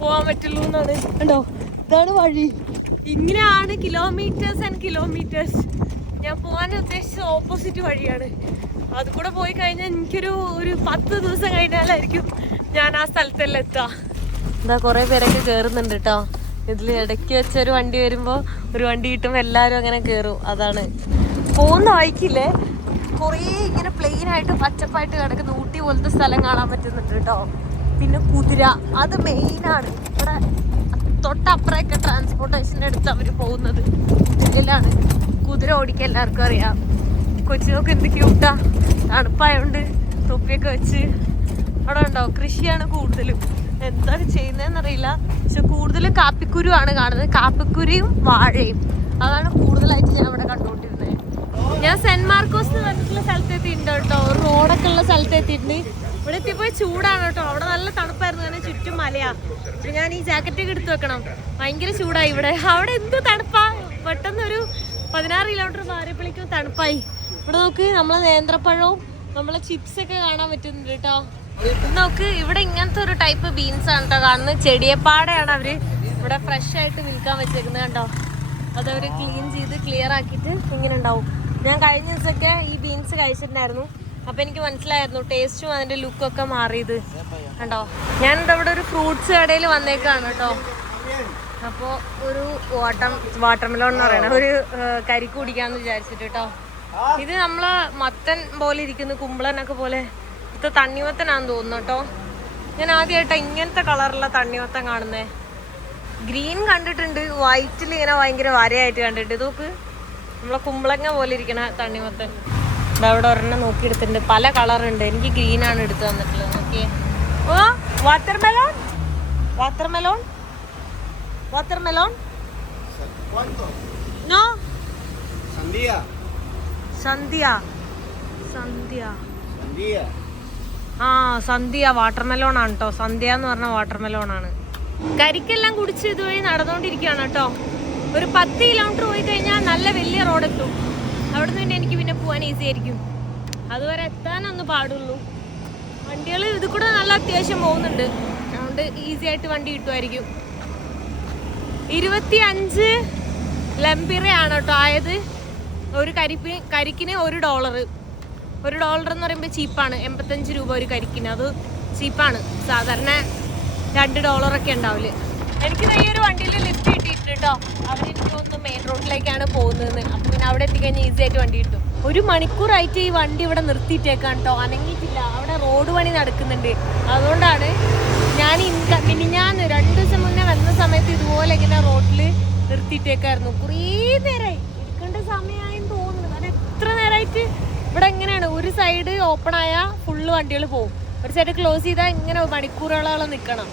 പോകാൻ പറ്റുള്ളൂ എന്നാണ്. കണ്ടോ, ഇതാണ് വഴി. ഇങ്ങനെയാണ് കിലോമീറ്റേഴ്സ് ആൻഡ് കിലോമീറ്റേഴ്സ്. ഞാൻ പോകാൻ ഉദ്ദേശിച്ചത് ഓപ്പോസിറ്റ് വഴിയാണ്. അത് കൂടെ പോയി കഴിഞ്ഞാൽ എനിക്കൊരു 10 ദിവസം കഴിഞ്ഞാലായിരിക്കും ഞാൻ ആ സ്ഥലത്തെല്ലാം എത്തുക. എന്താ കുറേ പേരൊക്കെ കയറുന്നുണ്ട് കേട്ടോ. ഇതിൽ ഇടയ്ക്ക് വെച്ചൊരു വണ്ടി വരുമ്പോൾ ഒരു വണ്ടി കിട്ടുമ്പോൾ എല്ലാവരും അങ്ങനെ കയറും. അതാണ് പോകുന്ന വഴിക്കില്ലേ കുറേ ഇങ്ങനെ പ്ലെയിൻ ആയിട്ട് പച്ചപ്പായിട്ട് കിടക്കുന്ന ഊട്ടി പോലത്തെ സ്ഥലം കാണാൻ പറ്റുന്നുണ്ട് കേട്ടോ. പിന്നെ കുതിര, അത് മെയിനാണ്. ഇവിടെ തൊട്ടപ്പുറമൊക്കെ ട്രാൻസ്പോർട്ടേഷൻ്റെ അടുത്ത് അവർ പോകുന്നത് കുതിരയിലാണ്. കുതിര ഓടിക്കാൻ എല്ലാവർക്കും അറിയാം. കൊച്ചിനൊക്കെ എന്ത് ക്യൂട്ടാ. തണുപ്പായോണ്ട് തൊപ്പിയൊക്കെ വെച്ച് അവിടെ ഉണ്ടാവും. കൃഷിയാണ് കൂടുതലും. എന്താണ് ചെയ്യുന്നതെന്നറിയില്ല. പക്ഷെ കൂടുതലും കാപ്പിക്കുരു ആണ് കാണുന്നത്. കാപ്പിക്കുരിയും വാഴയും അതാണ് കൂടുതലായിട്ട് ഞാൻ ഇവിടെ കണ്ടുകൊണ്ടിരുന്നത്. ഞാൻ സെന്റ് മാർക്കോസ് എന്ന് പറഞ്ഞിട്ടുള്ള സ്ഥലത്തെത്തിയിട്ടുണ്ട് കേട്ടോ. റോഡൊക്കെ ഉള്ള സ്ഥലത്തെത്തിയിട്ടുണ്ട്. ഇവിടെ എത്തിയപ്പോൾ ചൂടാണ് കേട്ടോ. അവിടെ നല്ല തണുപ്പായിരുന്നു, കാരണം ചുറ്റും മലയാ. അപ്പൊ ഞാൻ ഈ ജാക്കറ്റൊക്കെ എടുത്ത് വെക്കണം. ഭയങ്കര ചൂടായി ഇവിടെ. അവിടെ എന്ത് തണുപ്പാ. പെട്ടെന്നൊരു 16 കിലോമീറ്റർ മാറിയപ്പോഴേക്കും തണുപ്പായി. ഇവിടെ നോക്ക്, നമ്മളെ നേന്ത്രപ്പഴവും നമ്മളെ ചിപ്സൊക്കെ കാണാൻ പറ്റുന്നുണ്ട് കേട്ടോ. നോക്ക്, ഇവിടെ ഇങ്ങനത്തെ ഒരു ടൈപ്പ് ബീൻസ് ആണ് കേട്ടോ കാണുന്നത്. ചെടിയപ്പാടയാണ് അവര് ഇവിടെ ഫ്രഷ് ആയിട്ട് വിൽക്കാൻ വെച്ചേക്കുന്നത് കണ്ടോ. അതവർ ക്ലീൻ ചെയ്ത് ക്ലിയർ ആക്കിയിട്ട് ഇങ്ങനെ ഉണ്ടാവും. ഞാൻ കഴിഞ്ഞ ദിവസമൊക്കെ ഈ ബീൻസ് കഴിച്ചിട്ടുണ്ടായിരുന്നു. അപ്പം എനിക്ക് മനസ്സിലായിരുന്നു ടേസ്റ്റും അതിൻ്റെ ലുക്കൊക്കെ മാറിയത് കണ്ടോ. ഞാനിവിടെ ഇവിടെ ഒരു ഫ്രൂട്ട്സ് കടയിൽ വന്നേക്കാണ് കേട്ടോ. അപ്പോൾ ഒരു വാട്ടർമെലോൺ എന്ന് പറയണ ഒരു കരിക്ക് കുടിക്കാമെന്ന് വിചാരിച്ചിട്ട് കേട്ടോ. ഇത് നമ്മളെ മത്തൻ പോലെ ഇരിക്കുന്നു, കുമ്പളനൊക്കെ പോലെ. ഇത് തണ്ണിമത്തനാന്ന് തോന്നുന്നു കേട്ടോ. ഞാൻ ആദ്യമായിട്ടാണ് ഇങ്ങനത്തെ കളറുള്ള തണ്ണിമത്തൻ കാണുന്നേ. ഗ്രീൻ കണ്ടിട്ടുണ്ട്, വൈറ്റിൽ ഇങ്ങനെ ഭയങ്കര വരയായിട്ട് കണ്ടിട്ട്. ഇത് നോക്ക്, നമ്മളെ കുമ്പളങ്ങ പോലെ ഇരിക്കണ തണ്ണിമത്തൻ. അവിടെ ഒരെണ്ണം നോക്കിയെടുത്തിട്ടുണ്ട്. പല കളറുണ്ട്. എനിക്ക് ഗ്രീനാണ് എടുത്ത് തന്നിട്ടുള്ളത്. നോക്കിയേ. ഓ വാട്ടർമെലോൺ, വാട്ടർമെലോൺ, വാട്ടർമെലോൺ. നോ സന്ധ്യ, സന്ധ്യ, സന്ധ്യ. ആ സന്ധ്യ വാട്ടർമെലോൺ ആണ് കേട്ടോ. സന്ധ്യ എന്ന് പറഞ്ഞ വാട്ടർമെലോൺ ആണ്. കരിക്കെല്ലാം കുടിച്ച് ഇതുവഴി നടന്നുകൊണ്ടിരിക്കുകയാണ് കേട്ടോ. ഒരു 10 കിലോമീറ്റർ പോയി കഴിഞ്ഞാൽ നല്ല വലിയ റോഡെത്തും. അവിടെ നിന്ന് തന്നെ എനിക്ക് പിന്നെ പോകാൻ ഈസി ആയിരിക്കും. അതുവരെ എത്താനൊന്ന് പാടുള്ളൂ. വണ്ടികൾ ഇത് കൂടെ നല്ല അത്യാവശ്യം പോകുന്നുണ്ട്. അതുകൊണ്ട് ഈസി ആയിട്ട് വണ്ടി കിട്ടുമായിരിക്കും. 25 ലംപിറയാണ് കേട്ടോ ആയത്. ഒരു കരിക്കിന് $1. $1 എന്ന് പറയുമ്പോൾ ചീപ്പാണ്. 85 രൂപ ഒരു കരിക്കിന്. അത് ചീപ്പാണ്. സാധാരണ $2 ഉണ്ടാവില്ല. എനിക്ക് ഈ ഒരു വണ്ടിയിൽ ലിഫ്റ്റ് കിട്ടിയിട്ടുണ്ട് കേട്ടോ. അവരെനിക്ക് തോന്നുന്നു മെയിൻ റോഡിലേക്കാണ് പോകുന്നതെന്ന്. അപ്പം പിന്നെ അവിടെ എത്തിക്കഴിഞ്ഞാൽ ഈസി ആയിട്ട് വണ്ടി കിട്ടും. 1 മണിക്കൂറായിട്ട് ഈ വണ്ടി ഇവിടെ നിർത്തിയിട്ടേക്കാണ് കേട്ടോ, അനങ്ങിയിട്ടില്ല. അവിടെ റോഡ് പണി നടക്കുന്നുണ്ട്. അതുകൊണ്ടാണ് ഞാൻ മിനിഞ്ഞാന്ന് 2 ദിവസം മുന്നേ വന്ന സമയത്ത് ഇതുപോലെ ഇങ്ങനെ റോഡിൽ നിർത്തിയിട്ടേക്കായിരുന്നു. കുറേ നേരമായി, എടുക്കേണ്ട സമയമായെന്ന് തോന്നുന്നു. കാരണം എത്ര നേരമായിട്ട് ഇവിടെ എങ്ങനെയാണ്, ഒരു സൈഡ് ഓപ്പൺ ആയാൽ ഫുള്ള് വണ്ടികൾ പോകും, ഒരു സൈഡ് ക്ലോസ് ചെയ്താൽ ഇങ്ങനെ മണിക്കൂറുകളോളം നിൽക്കണം.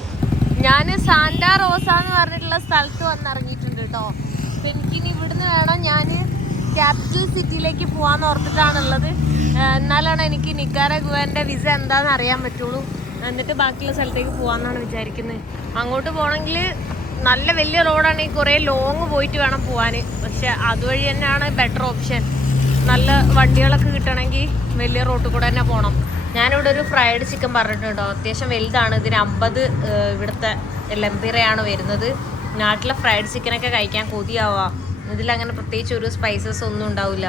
ഞാൻ സാന്റാ റോസ എന്ന് പറഞ്ഞിട്ടുള്ള സ്ഥലത്ത് വന്നിറങ്ങിയിട്ടുണ്ട് കേട്ടോ. അപ്പം എനിക്കിനി ഇവിടുന്ന് വേണം ഞാൻ ക്യാപിറ്റൽ സിറ്റിയിലേക്ക് പോകാമെന്ന് ഓർത്തിട്ടാണുള്ളത്. എന്നാലാണ് എനിക്ക് നിക്കാരാഗുവേൻ്റെ വിസ എന്താണെന്ന് അറിയാൻ പറ്റുള്ളൂ. എന്നിട്ട് ബാക്കിയുള്ള സ്ഥലത്തേക്ക് പോകാമെന്നാണ് വിചാരിക്കുന്നത്. അങ്ങോട്ട് പോകണമെങ്കിൽ നല്ല വലിയ റോഡാണെങ്കിൽ കുറേ ലോങ് പോയിട്ട് വേണം പോകാൻ. പക്ഷെ അതുവഴി തന്നെയാണ് ബെറ്റർ ഓപ്ഷൻ. നല്ല വണ്ടികളൊക്കെ കിട്ടണമെങ്കിൽ വലിയ റോഡിൽ കൂടെ തന്നെ പോകണം. ഞാനിവിടെ ഒരു ഫ്രൈഡ് ചിക്കൻ പറഞ്ഞിട്ടുണ്ടോ, അത്യാവശ്യം വലുതാണ്. ഇതിന് 50 ഇവിടുത്തെ ലംബിറയാണ് വരുന്നത്. നാട്ടിലെ ഫ്രൈഡ് ചിക്കനൊക്കെ കഴിക്കാൻ കൊതിയാവുക. ഇതിലങ്ങനെ പ്രത്യേകിച്ച് ഒരു സ്പൈസസ് ഒന്നും ഉണ്ടാവില്ല.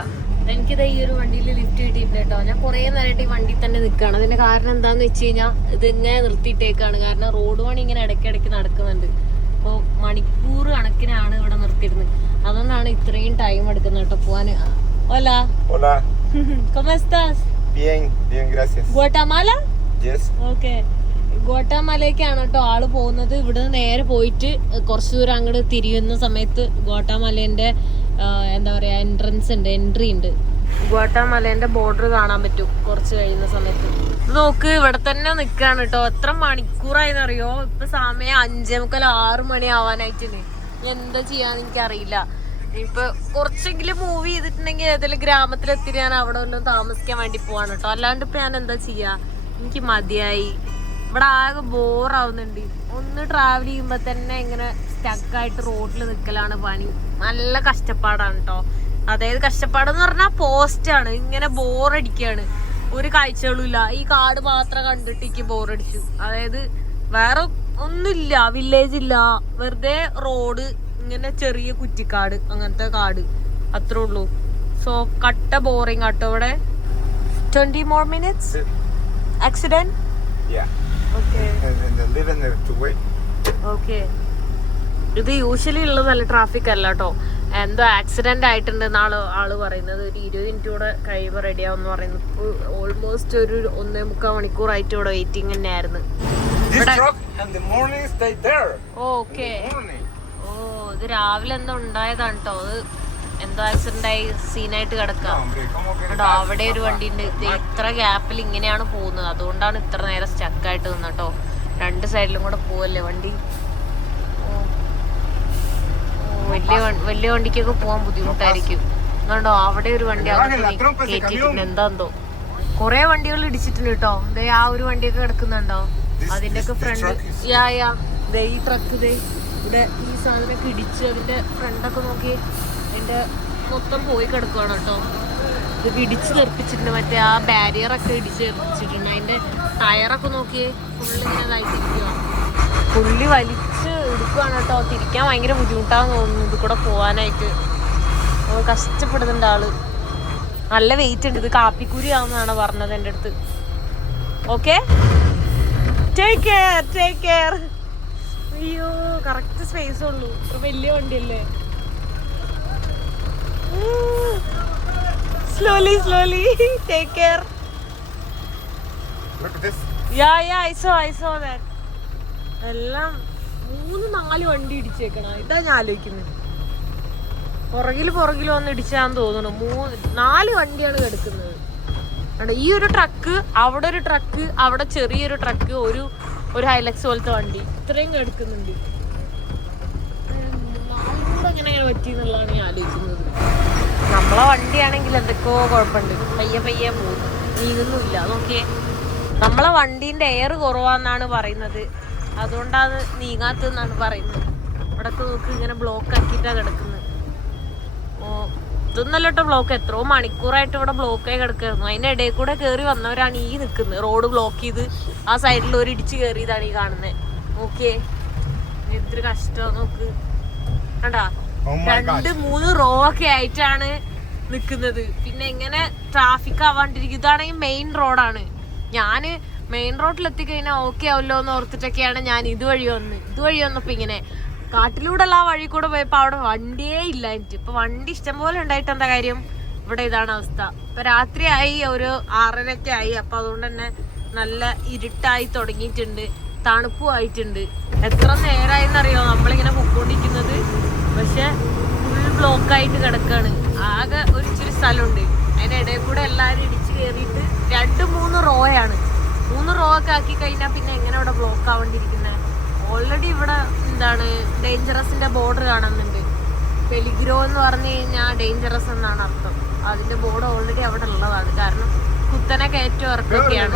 എനിക്കിത് ഈ ഒരു വണ്ടിയിൽ ലിഫ്റ്റ് കിട്ടിയിട്ടുണ്ട് കേട്ടോ. ഞാൻ കുറേ നേരമായിട്ട് ഈ വണ്ടിയിൽ തന്നെ നിൽക്കുകയാണ്. അതിൻ്റെ കാരണം എന്താണെന്ന് വെച്ച് കഴിഞ്ഞാൽ ഇത് ഇങ്ങനെ നിർത്തിയിട്ടേക്കാണ്. കാരണം റോഡ് പണി ഇങ്ങനെ ഇടയ്ക്കിടയ്ക്ക് നടക്കുന്നുണ്ട്. അപ്പോൾ മണിക്കൂർ കണക്കിനാണ് ഇവിടെ നിർത്തിയിരുന്നത്. അതുകൊണ്ടാണ് ഇത്രയും ടൈം എടുക്കുന്നത് കേട്ടോ പോവാൻ. Hola. Hola. ¿Cómo estás? Bien, bien, gracias. Guatemala? Yes. Okay. ഗോട്ടാമലയ്ക്കാണ് കേട്ടോ ആള് പോകുന്നത്. ഇവിടുന്ന് നേരെ പോയിട്ട് കുറച്ച് ദൂരം അങ്ങോട്ട് തിരിയുന്ന സമയത്ത് ഗോട്ടാമലേന്റെ എന്താ പറയാ എൻട്രി ഉണ്ട്. ഗോട്ടാമലേന്റെ ബോർഡർ കാണാൻ പറ്റും കുറച്ച് കഴിയുന്ന സമയത്ത്. ഇത് നോക്ക്, ഇവിടെ തന്നെ നിക്കാണ് കേട്ടോ. എത്ര മണിക്കൂറായിന്നറിയോ? ഇപ്പൊ സമയം 5:45 6 മണി ആവാനായിട്ടുണ്ട്. എന്താ ചെയ്യാന്ന് എനിക്കറിയില്ല. ഇപ്പൊ കുറച്ചെങ്കിലും മൂവ് ചെയ്തിട്ടുണ്ടെങ്കിൽ ഏതെങ്കിലും ഗ്രാമത്തിലെത്തി ഞാൻ അവിടെ വല്ലതും താമസിക്കാൻ വേണ്ടി പോവാണ് കേട്ടോ. അല്ലാണ്ട് ഇപ്പൊ ഞാൻ എന്താ ചെയ്യാ, എനിക്ക് മതിയായി. ഇവിടെ ആകെ ബോറാവുന്നുണ്ട്. ഒന്ന് ട്രാവൽ ചെയ്യുമ്പോ തന്നെ ഇങ്ങനെ സ്റ്റക്കായിട്ട് റോഡിൽ നിൽക്കലാണ് പണി. നല്ല കഷ്ടപ്പാടാണ് കേട്ടോ. അതായത് കഷ്ടപ്പാടെന്ന് പറഞ്ഞാൽ പോസ്റ്റാണ്. ഇങ്ങനെ ബോറടിക്കാണ്, ഒരു കാഴ്ചകളും ഇല്ല. ഈ കാട് മാത്രം കണ്ടിട്ട് എനിക്ക് ബോറടിച്ചു. അതായത് വേറെ ഒന്നുമില്ല, വില്ലേജ് ഇല്ല, വെറുതെ റോഡ്, ഇങ്ങനെ ചെറിയ കുറ്റിക്കാട്, അങ്ങനത്തെ കാട്, അത്രേ ഉള്ളൂ. സോ കട്ട ബോറിങ് ആട്ടോ ഇവിടെ. 20 more minutes accident. Yeah. Okay. And they live in there to wait. Okay. ഇത് യൂഷ്വലി ഉള്ളത് നല്ല ട്രാഫിക് അല്ല കേട്ടോ. എന്തോ ആക്സിഡന്റ് ആയിട്ടുണ്ടെന്നാണ് ആള് പറയുന്നത്. ഒരു 20 മിനിറ്റ് കൂടെ കഴിയുമ്പോൾ റെഡിയാവുമെന്ന് പറയുന്നത്. ഇപ്പോൾ ഓൾമോസ്റ്റ് ഒരു 1.25 മണിക്കൂറായിട്ട് ഇവിടെ വെയിറ്റിംഗ് തന്നെയായിരുന്നു. ഓക്കെ. ഓ, ഇത് രാവിലെ എന്തോ ഉണ്ടായതാണ് കേട്ടോ. അത് എന്തോ ആക്സിഡന്റ് ആയി സീനായിട്ട് കിടക്കാം കേട്ടോ. അവിടെ ഒരു വണ്ടി ഉണ്ട്. ഇത്ര ഗ്യാപ്പിൽ ഇങ്ങനെയാണ് പോകുന്നത്. അതുകൊണ്ടാണ് ഇത്ര നേരം സ്റ്റക്കായിട്ട് നിന്ന് കേട്ടോ. 2 സൈഡിലും കൂടെ പോവല്ലേ വണ്ടി. വലിയ വണ്ടിക്കൊക്കെ പോകാൻ ബുദ്ധിമുട്ടായിരിക്കും. അതുകൊണ്ടോ അവിടെ ഒരു വണ്ടി കയറ്റിയിട്ടുണ്ട്. എന്താന്തോ കൊറേ വണ്ടികൾ ഇടിച്ചിട്ടുണ്ട് കേട്ടോ. ദേ ആ ഒരു വണ്ടിയൊക്കെ കിടക്കുന്നുണ്ടോ, അതിന്റെയൊക്കെ ഫ്രണ്ട്. ഈ ട്രക്ക് ഇവിടെ ഈ സാധനമൊക്കെ ഇടിച്ച് അതിന്റെ ഫ്രണ്ടൊക്കെ നോക്കി അതിന്റെ മൊത്തം പോയി കിടക്കുവാണ് കേട്ടോ. ഇത് ഇടിച്ച് തെറിപ്പിച്ചിട്ടുണ്ട്. മറ്റേ ആ ബാരിയറൊക്കെ ഇടിച്ച് തെറിപ്പിച്ചിട്ടുണ്ട്. അതിന്റെ ടയറൊക്കെ നോക്കി ഫുള്ള് ഇങ്ങനെ ഇതായിട്ടിരിക്കുക. പുള്ളി വലിച്ച് എടുക്കുകയാണ് കേട്ടോ. തിരിക്കാൻ ഭയങ്കര ബുദ്ധിമുട്ടാന്ന് തോന്നുന്നു ഇത് കൂടെ പോവാനായിട്ട്. കഷ്ടപ്പെടുന്നുണ്ട് ആള്. നല്ല വെയിറ്റ് ഉണ്ട്. ഇത് കാപ്പിക്കുരി ആവുന്നതാണ് പറഞ്ഞത് എൻ്റെ അടുത്ത്. Okay, take care, take care. അയ്യോ, കറക്റ്റ് സ്പേസ് ഉള്ളൂ. വലിയ വണ്ടിയല്ലേ. Slowly slowly, take care. I saw that. എല്ലാം 3-4 വണ്ടി ഇടിച്ചേക്കണ. ഇതാ ഞാൻ ആലോചിക്കുന്നത്. പുറകിൽ വന്ന് ഇടിച്ചാന്ന് തോന്നുന്നു. 4 വണ്ടിയാണ് കിടക്കുന്നത്. ഈ ഒരു ട്രക്ക്, അവിടെ ഒരു ട്രക്ക്, അവിടെ ചെറിയൊരു ട്രക്ക്, ഒരു ഹൈലക്സ് പോലത്തെ വണ്ടി, ഇത്രയും കിടക്കുന്നുണ്ട്. 4 കൂടെ എങ്ങനെ പറ്റി എന്നുള്ളതാണ് ഞാൻ ആലോചിക്കുന്നത്. നമ്മളെ വണ്ടിയാണെങ്കിൽ എന്തൊക്കെയോ കുഴപ്പമുണ്ട്. പയ്യെ പോകുന്നു, നീങ്ങുന്നുമില്ല. നോക്കിയേ, നമ്മളെ വണ്ടീൻ്റെ എയർ കുറവാന്നാണ് പറയുന്നത്. അതുകൊണ്ടാണ് നീങ്ങാത്തതെന്നാണ് പറയുന്നത്. ഇവിടൊക്കെ നോക്ക്, ഇങ്ങനെ ബ്ലോക്ക് ആക്കിയിട്ടാണ് കിടക്കുന്നത്. ഓ, ഇതൊന്നല്ല കേട്ടോ ബ്ലോക്ക്. എത്രയോ മണിക്കൂറായിട്ട് ഇവിടെ ബ്ലോക്കായി കിടക്കായിരുന്നു. അതിൻ്റെ ഇടയിൽ കൂടെ കയറി വന്നവരാണ് ഈ നിൽക്കുന്നത്. റോഡ് ബ്ലോക്ക് ചെയ്ത് ആ സൈഡിൽ ഒരു ഇടിച്ച് കയറിയതാണ് ഈ കാണുന്നത്. നോക്കിയേ, എത്ര കഷ്ടമാണ് നോക്ക്. കണ്ടാ, 2-3 റോ ഒക്കെ ആയിട്ടാണ് നിൽക്കുന്നത്. പിന്നെ എങ്ങനെ ട്രാഫിക് ആവാണ്ടിരിക്കും? ഇതാണെങ്കിൽ മെയിൻ റോഡാണ്. ഞാൻ മെയിൻ റോഡിൽ എത്തിക്കഴിഞ്ഞാൽ ഓക്കെ ആവല്ലോ എന്ന് ഓർത്തിട്ടൊക്കെയാണ് ഞാൻ ഇതുവഴി വന്നപ്പോ ഇങ്ങനെ കാട്ടിലൂടെ ആ വഴി കൂടെ പോയപ്പോ അവിടെ വണ്ടിയേ ഇല്ല. എനിക്ക് ഇപ്പൊ വണ്ടി ഇഷ്ടംപോലെ ഉണ്ടായിട്ട് എന്താ കാര്യം, ഇവിടെ ഇതാണ് അവസ്ഥ. ഇപ്പൊ രാത്രിയായി, ഒരു 6:30 ആയി. അപ്പൊ അതുകൊണ്ട് തന്നെ നല്ല ഇരുട്ടായി തുടങ്ങിയിട്ടുണ്ട്, തണുപ്പും ആയിട്ടുണ്ട്. എത്ര നേരമായിന്നറിയോ നമ്മളിങ്ങനെ പൊക്കോണ്ടിരിക്കുന്നത്. പക്ഷെ ഫുൾ ബ്ലോക്കായിട്ട് കിടക്കാണ്. ആകെ ഒരു ഇച്ചിരി സ്ഥലമുണ്ട്, അതിന്റെ ഇടയിൽ കൂടെ എല്ലാരും ഇടിച്ചു കയറിയിട്ട് 2-3 റോയാണ്. 3 റോ ഒക്കെ ആക്കി കഴിഞ്ഞാൽ പിന്നെ എങ്ങനെ ഇവിടെ ബ്ലോക്ക് ആവേണ്ടിയിരിക്കുന്നത്? ഓൾറെഡി ഇവിടെ എന്താണ് ഡേഞ്ചറസിന്റെ ബോർഡർ കാണുന്നുണ്ട്. പെലിഗ്രോ എന്ന് പറഞ്ഞു കഴിഞ്ഞാൽ ഡേഞ്ചറസ് എന്നാണ് അർത്ഥം. അതിന്റെ ബോർഡ് ഓൾറെഡി അവിടെ ഉള്ളതാണ്. കാരണം കുത്തനെ കയറ്റം ഇറക്കൊക്കെയാണ്.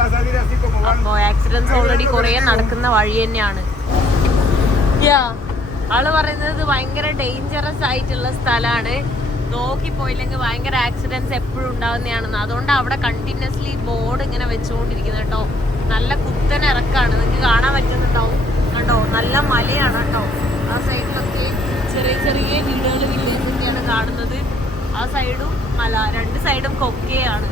അപ്പോ ആക്സിഡൻസ് ഓൾറെഡി കുറെ നടക്കുന്ന വഴി തന്നെയാണ്. ആള് പറയുന്നത് ഭയങ്കര ഡേഞ്ചറസ് ആയിട്ടുള്ള സ്ഥലമാണ്, നോക്കിപ്പോയില്ലെങ്കിൽ ഭയങ്കര ആക്സിഡൻസ് എപ്പോഴും ഉണ്ടാകുന്നതാണെന്ന്. അതുകൊണ്ട് അവിടെ കണ്ടിന്യൂസ്ലി ബോർഡ് ഇങ്ങനെ വെച്ചുകൊണ്ടിരിക്കുന്നത് കേട്ടോ. നല്ല കുത്തൻ ഇറക്കാണ്, നിങ്ങൾക്ക് കാണാൻ പറ്റുന്നുണ്ടാവും. കണ്ടോ, നല്ല മലയാണ് കേട്ടോ. ആ സൈഡിലൊക്കെ ചെറിയ ചെറിയ വീടുകൾ, വില്ലേജൊക്കെയാണ് കാണുന്നത്. ആ സൈഡും മല, 2 സൈഡും കൊക്കയാണ്.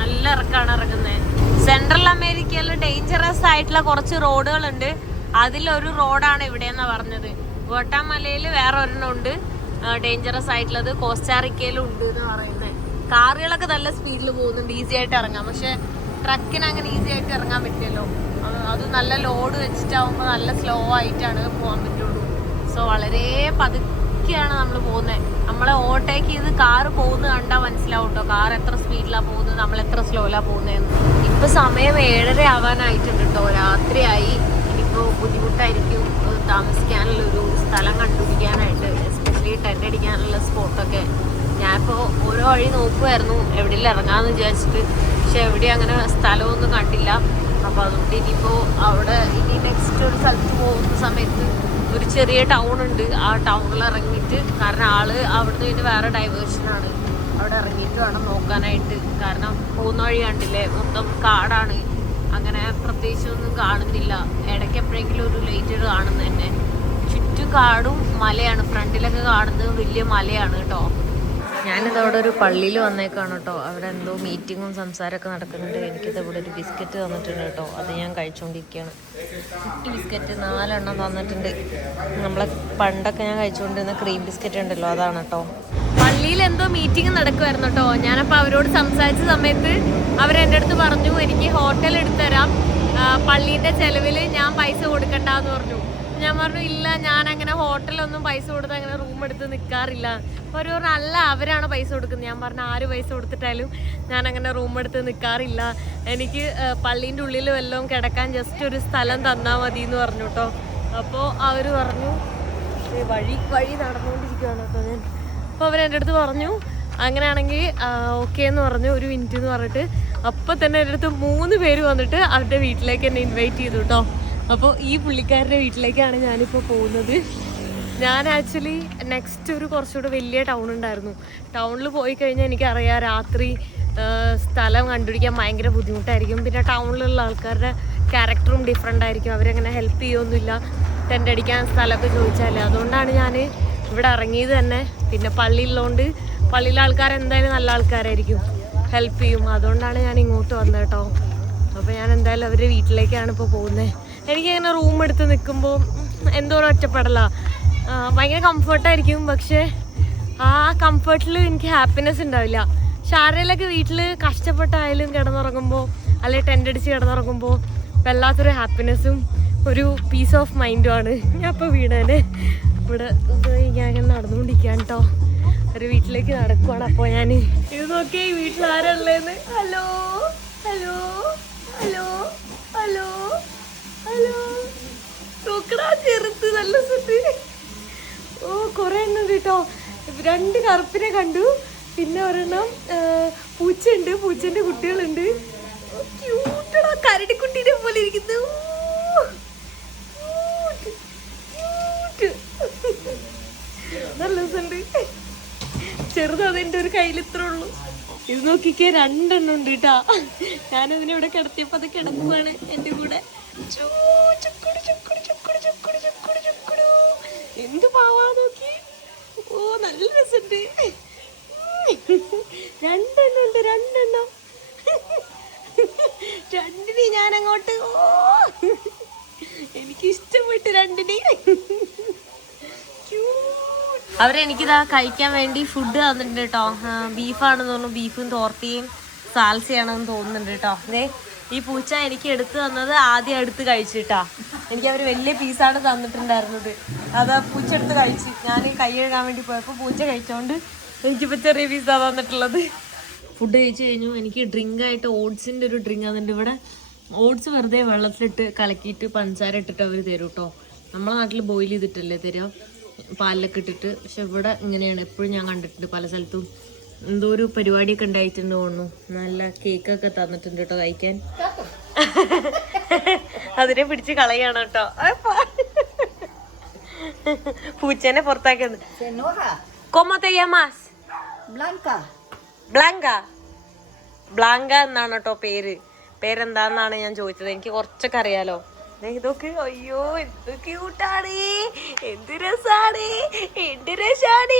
നല്ല ഇറക്കാണ് ഇറങ്ങുന്നത്. സെൻട്രൽ അമേരിക്കയിൽ ഡേഞ്ചറസ് ആയിട്ടുള്ള കുറച്ച് റോഡുകളുണ്ട്. അതിലൊരു റോഡാണ് ഇവിടെയെന്നാ പറഞ്ഞത്. ഗോട്ടാമലയിൽ വേറെ ഒരെണ്ണം ഉണ്ട് ഡേഞ്ചറസ് ആയിട്ടുള്ളത്. കോസ്റ്റാറിക്കയിലും ഉണ്ട് എന്ന് പറയുന്നത്. കാറുകളൊക്കെ നല്ല സ്പീഡിൽ പോകുന്നുണ്ട്, ഈസി ആയിട്ട് ഇറങ്ങാം. പക്ഷെ ട്രക്കിന് അങ്ങനെ ഈസി ആയിട്ട് ഇറങ്ങാൻ പറ്റില്ലല്ലോ. അത് നല്ല ലോഡ് വെച്ചിട്ടാവുമ്പോൾ നല്ല സ്ലോ ആയിട്ടാണ് പോകാൻ പറ്റുള്ളൂ. സോ വളരെ പതുക്കെയാണ് നമ്മൾ പോകുന്നത്. നമ്മളെ ഓവർടേക്ക് ചെയ്ത് കാറ് പോകുന്നത് കണ്ടാൽ മനസ്സിലാവും കേട്ടോ, കാർ എത്ര സ്പീഡിലാണ് പോകുന്നത്, നമ്മൾ എത്ര സ്ലോയിലാണ് പോകുന്നതെന്ന്. ഇപ്പം സമയം 7:30 ആവാനായിട്ടുണ്ട് കേട്ടോ, രാത്രിയായി. ഇനിയിപ്പോൾ ബുദ്ധിമുട്ടായിരിക്കും താമസിക്കാനുള്ളൊരു സ്ഥലം കണ്ടുപിടിക്കാനായിട്ട്, എസ്പെഷ്യലി ടെൻ്റ് അടിക്കാനുള്ള സ്പോട്ടൊക്കെ. ഞാനിപ്പോൾ ഓരോ വഴി നോക്കുമായിരുന്നു എവിടെയെങ്കിലും ഇറങ്ങാമെന്ന് വിചാരിച്ചിട്ട്. പക്ഷെ എവിടെയും അങ്ങനെ സ്ഥലമൊന്നും കണ്ടില്ല. അപ്പോൾ അതുകൊണ്ട് ഇനിയിപ്പോൾ ഇനി നെക്സ്റ്റ് ഒരു സ്ഥലത്ത് പോകുന്ന സമയത്ത് ഒരു ചെറിയ ടൗൺ ഉണ്ട്, ആ ടൗണിൽ ഇറങ്ങിയിട്ട്, കാരണം അവിടുന്ന് പിന്നെ വേറെ ഡൈവേർഷനാണ്, അവിടെ ഇറങ്ങിയിട്ട് വേണം നോക്കാനായിട്ട്. കാരണം പോകുന്ന വഴി കണ്ടില്ലേ, മൊത്തം കാടാണ്, അങ്ങനെ പ്രത്യേകിച്ചൊന്നും കാണുന്നില്ല. ഇടയ്ക്ക് എപ്പോഴെങ്കിലും ഒരു ലൈറ്റ് കാണുന്നത് തന്നെ. ചുറ്റും കാടും മലയാണ്, ഫ്രണ്ടിലൊക്കെ കാണുന്നത് വലിയ മലയാണ് കേട്ടോ. ഞാനിതവിടെ ഒരു പള്ളിയിൽ വന്നേക്കാണ് കേട്ടോ. അവിടെ എന്തോ മീറ്റിങ്ങും സംസാരമൊക്കെ നടക്കുന്നുണ്ട്. എനിക്കിത് ഇവിടെ ഒരു ബിസ്ക്കറ്റ് തന്നിട്ടുണ്ട് കേട്ടോ, അത് ഞാൻ കഴിച്ചുകൊണ്ടിരിക്കുകയാണ്. കുട്ടി ബിസ്ക്കറ്റ് 4 എണ്ണം തന്നിട്ടുണ്ട്. നമ്മളെ പണ്ടൊക്കെ ഞാൻ കഴിച്ചുകൊണ്ടിരുന്ന ക്രീം ബിസ്ക്കറ്റ് ഉണ്ടല്ലോ, അതാണ് കേട്ടോ. പള്ളിയിൽ എന്തോ മീറ്റിംഗ് നടക്കുമായിരുന്നു കേട്ടോ. ഞാനപ്പോൾ അവരോട് സംസാരിച്ച സമയത്ത് അവരെൻ്റെ അടുത്ത് പറഞ്ഞു, എനിക്ക് ഹോട്ടൽ എടുത്തുതരാം, പള്ളീൻ്റെ ചിലവിൽ ഞാൻ പൈസ കൊടുക്കണ്ടെന്ന് പറഞ്ഞു. ഞാൻ പറഞ്ഞു ഇല്ല, ഞാൻ അങ്ങനെ ഹോട്ടലൊന്നും പൈസ കൊടുത്ത് അങ്ങനെ റൂം എടുത്ത് നിൽക്കാറില്ല. അപ്പോൾ അവർ പറഞ്ഞു അല്ല, അവരാണ് പൈസ കൊടുക്കുന്നത്. ഞാൻ പറഞ്ഞു ആര് പൈസ കൊടുത്തിട്ടാലും ഞാൻ അങ്ങനെ റൂം എടുത്ത് നിൽക്കാറില്ല, എനിക്ക് പള്ളീൻ്റെ ഉള്ളിൽ വല്ലതും കിടക്കാൻ ജസ്റ്റ് ഒരു സ്ഥലം തന്നാൽ മതി എന്ന് പറഞ്ഞു കേട്ടോ. അപ്പോൾ അവർ പറഞ്ഞു വഴി നടന്നുകൊണ്ടിരിക്കുകയാണ് കേട്ടോ ഞാൻ. അപ്പോൾ അവരെൻ്റെ അടുത്ത് പറഞ്ഞു അങ്ങനെയാണെങ്കിൽ ഓക്കെ എന്ന് പറഞ്ഞു, 1 മിനിറ്റ് എന്ന് പറഞ്ഞിട്ട്. അപ്പോൾ തന്നെ എൻ്റെ അടുത്ത് 3 പേര് വന്നിട്ട് അവരുടെ വീട്ടിലേക്ക് എന്നെ ഇൻവൈറ്റ് ചെയ്തു കേട്ടോ. അപ്പോൾ ഈ പുള്ളിക്കാരുടെ വീട്ടിലേക്കാണ് ഞാനിപ്പോൾ പോകുന്നത്. ഞാൻ ആക്ച്വലി നെക്സ്റ്റ് ഒരു കുറച്ചുകൂടെ വലിയ ടൗൺ ഉണ്ടായിരുന്നു. ടൗണിൽ പോയി കഴിഞ്ഞാൽ എനിക്കറിയാം രാത്രി സ്ഥലം കണ്ടുപിടിക്കാൻ ഭയങ്കര ബുദ്ധിമുട്ടായിരിക്കും. പിന്നെ ടൗണിലുള്ള ആൾക്കാരുടെ ക്യാരക്ടറും ഡിഫറെൻ്റ് ആയിരിക്കും, അവരങ്ങനെ ഹെൽപ്പ് ചെയ്യൊന്നുമില്ല ടെൻ്റ് അടിക്കാൻ സ്ഥലമൊക്കെ ചോദിച്ചാൽ. അതുകൊണ്ടാണ് ഞാൻ ഇവിടെ ഇറങ്ങിയത് തന്നെ. പിന്നെ പള്ളിയിലുള്ളതുകൊണ്ട് പള്ളിയിലെ ആൾക്കാർ എന്തായാലും നല്ല ആൾക്കാരായിരിക്കും, ഹെൽപ്പ് ചെയ്യും. അതുകൊണ്ടാണ് ഞാൻ ഇങ്ങോട്ട് വന്നത് കേട്ടോ. അപ്പോൾ ഞാൻ എന്തായാലും അവരുടെ വീട്ടിലേക്കാണ് ഇപ്പോൾ പോകുന്നത്. എനിക്കങ്ങനെ റൂം എടുത്ത് നിൽക്കുമ്പോൾ എന്തോ ഒറ്റപ്പെടല, ഭയങ്കര കംഫർട്ടായിരിക്കും. പക്ഷേ ആ കംഫർട്ടിൽ എനിക്ക് ഹാപ്പിനെസ് ഉണ്ടാവില്ല. പക്ഷെ ആരുടെയൊക്കെ വീട്ടിൽ കഷ്ടപ്പെട്ടായാലും കിടന്നുറങ്ങുമ്പോൾ, അല്ലെങ്കിൽ ടെൻ്റ് അടിച്ച് കിടന്നുറങ്ങുമ്പോൾ വല്ലാത്തൊരു ഹാപ്പിനെസ്സും ഒരു പീസ് ഓഫ് മൈൻഡുമാണ്. ഞാൻ ഇപ്പോൾ വീണേനെ ഇവിടെ ഞാൻ ഇങ്ങനെ നടന്നുകൊണ്ടിരിക്കുകയാണ് കേട്ടോ. ഒരു വീട്ടിലേക്ക് നടക്കുവാണ്. അപ്പോൾ ഞാൻ ഇത് നോക്കിയേ, ഈ വീട്ടിൽ ആരാ ഉള്ളതെന്ന്. Hello hello hello hello hello, നോക്കടാ ചെറുത്ത് നല്ല സുത്ത്. ഓ കുറേ എണ്ണം ഉണ്ട് കേട്ടോ. 2 കറുപ്പിനെ കണ്ടു, പിന്നെ ഒരെണ്ണം പൂച്ചയുണ്ട്, പൂച്ചൻ്റെ കുട്ടികളുണ്ട്. ക്യൂട്ടടാ, കരടിക്കുട്ടീനെ പോലെ ഇരിക്കുന്നു. നല്ല രസമുണ്ട്. ചെറുത് അതെൻ്റെ ഒരു കയ്യിൽ ഇത്ര ഉള്ളൂ. ഇത് നോക്കിക്കേ, 2 എണ്ണം ഉണ്ട് കേട്ടാ. ഞാനതിനെ ഇവിടെ കിടത്തിയപ്പോൾ അത് കിടക്കുവാണ് എൻ്റെ കൂടെ. എന്ത് പാവാ നോക്കി. ഓ നല്ല രസമുണ്ട്. 2 എണ്ണം ഉണ്ട്, 2 എണ്ണം. 2 ഞാൻ അങ്ങോട്ട് ഓ അവരെനിക്കിതാ കഴിക്കാൻ വേണ്ടി ഫുഡ് തന്നിട്ടുണ്ട് കേട്ടോ. ബീഫാണെന്ന് തോന്നുന്നു. ബീഫും തോർത്തിയും സാൽസയാണെന്ന് തോന്നുന്നുണ്ട് കേട്ടോ. അതെ, ഈ പൂച്ച എനിക്ക് എടുത്തു തന്നത് ആദ്യം എടുത്ത് കഴിച്ചിട്ടാ. എനിക്ക് അവർ വലിയ പീസാണ് തന്നിട്ടുണ്ടായിരുന്നത്. അതാ പൂച്ച എടുത്ത് കഴിച്ച്. ഞാൻ കൈ കഴുകാൻ വേണ്ടി പോയപ്പോൾ പൂച്ച കഴിച്ചോണ്ട് എനിക്കിപ്പോൾ ചെറിയ പീസാണ് തന്നിട്ടുള്ളത്. ഫുഡ് കഴിച്ച് കഴിഞ്ഞു. എനിക്ക് ഡ്രിങ്കായിട്ട് ഓട്സിൻ്റെ ഒരു ഡ്രിങ്ക് തന്നിട്ടുണ്ട്. ഇവിടെ ഓട്സ് വെറുതെ വെള്ളത്തിലിട്ട് കലക്കിയിട്ട് പഞ്ചസാര ഇട്ടിട്ട് അവർ തരും കേട്ടോ. നമ്മളെ നാട്ടിൽ ബോയിൽ ചെയ്തിട്ടല്ലേ തരിക, പാലിലൊക്കെ ഇട്ടിട്ട്. പക്ഷെ ഇവിടെ ഇങ്ങനെയാണ്. എപ്പോഴും ഞാൻ കണ്ടിട്ടുണ്ട് പല സ്ഥലത്തും. എന്തോ ഒരു പരിപാടിയൊക്കെ ഉണ്ടായിട്ടുണ്ട് തോന്നുന്നു. നല്ല കേക്കൊക്കെ തന്നിട്ടുണ്ട് കേട്ടോ കഴിക്കാൻ. അതിനെ പിടിച്ച് കളയാണ് കേട്ടോ. പൂച്ചേനെ പുറത്താക്കിയത്. ¿Cómo te llamas? Blanca. Blanca. Blanca എന്നാണ് കേട്ടോ പേര്. പേരെന്താന്നാണ് ഞാൻ ചോദിച്ചത്. എനിക്ക് കുറച്ചൊക്കെ അറിയാലോ. ഇതൊക്കെ അയ്യോ എന്ത് ക്യൂട്ടാണ്, എന്ത് രസാണ്, എന്ത് രസാണ്,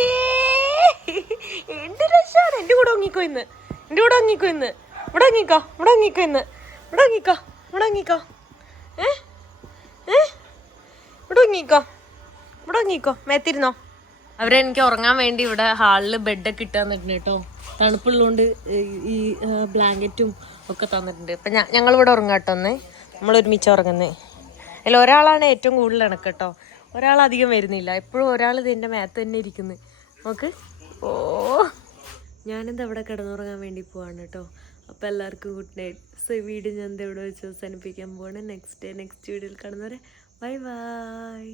എന്ത് രസാണ്. എന്റെ കൂടെ ഒങ്ങിക്കോ ഇന്ന്, എന്റെ കൂടെ ഒങ്ങിക്കോ ഇന്ന്. ഇവിടെ ഒങ്ങിക്കോ, ഇവിടെ ഒങ്ങിക്കോ ഇന്ന്, ഇവിടെ ഒങ്ങിക്കോ, ഇവിടെ ഒങ്ങിക്കോ. ഇവിടെ ഒങ്ങിക്കോ, ഇവിടെ ഒങ്ങിക്കോ. മേത്തിരുന്നോ. അവരെനിക്ക് ഉറങ്ങാൻ വേണ്ടി ഇവിടെ ഹാളിൽ ബെഡൊക്കെ ഇട്ട് തന്നിട്ടുണ്ട് കേട്ടോ. തണുപ്പുള്ളതുകൊണ്ട് ഈ ബ്ലാങ്കറ്റും ഒക്കെ തന്നിട്ടുണ്ട്. അപ്പം ഞങ്ങളിവിടെ ഉറങ്ങാട്ടോ. നമ്മൾ ഒരുമിച്ച് ഉറങ്ങുന്നേ. അതിൽ ഒരാളാണ് ഏറ്റവും കൂടുതൽ ഇണക്ക് കേട്ടോ. ഒരാളധികം വരുന്നില്ല. എപ്പോഴും ഒരാൾ ഇതിൻ്റെ മേത്ത് തന്നെ ഇരിക്കുന്നത്. നമുക്ക് ഓ ഞാനെന്താ അവിടെ കിടന്നുറങ്ങാൻ വേണ്ടി പോവാണ് കേട്ടോ. അപ്പോൾ എല്ലാവർക്കും ഗുഡ് നൈറ്റ്. സോ ഈ വീഡിയോ ഞാൻ എന്താ ഇവിടെ വെച്ച് അവസാനിപ്പിക്കാൻ പോവാണ്. നെക്സ്റ്റ് വീഡിയോയിൽ കാണുന്നവരെ ബൈ ബൈ.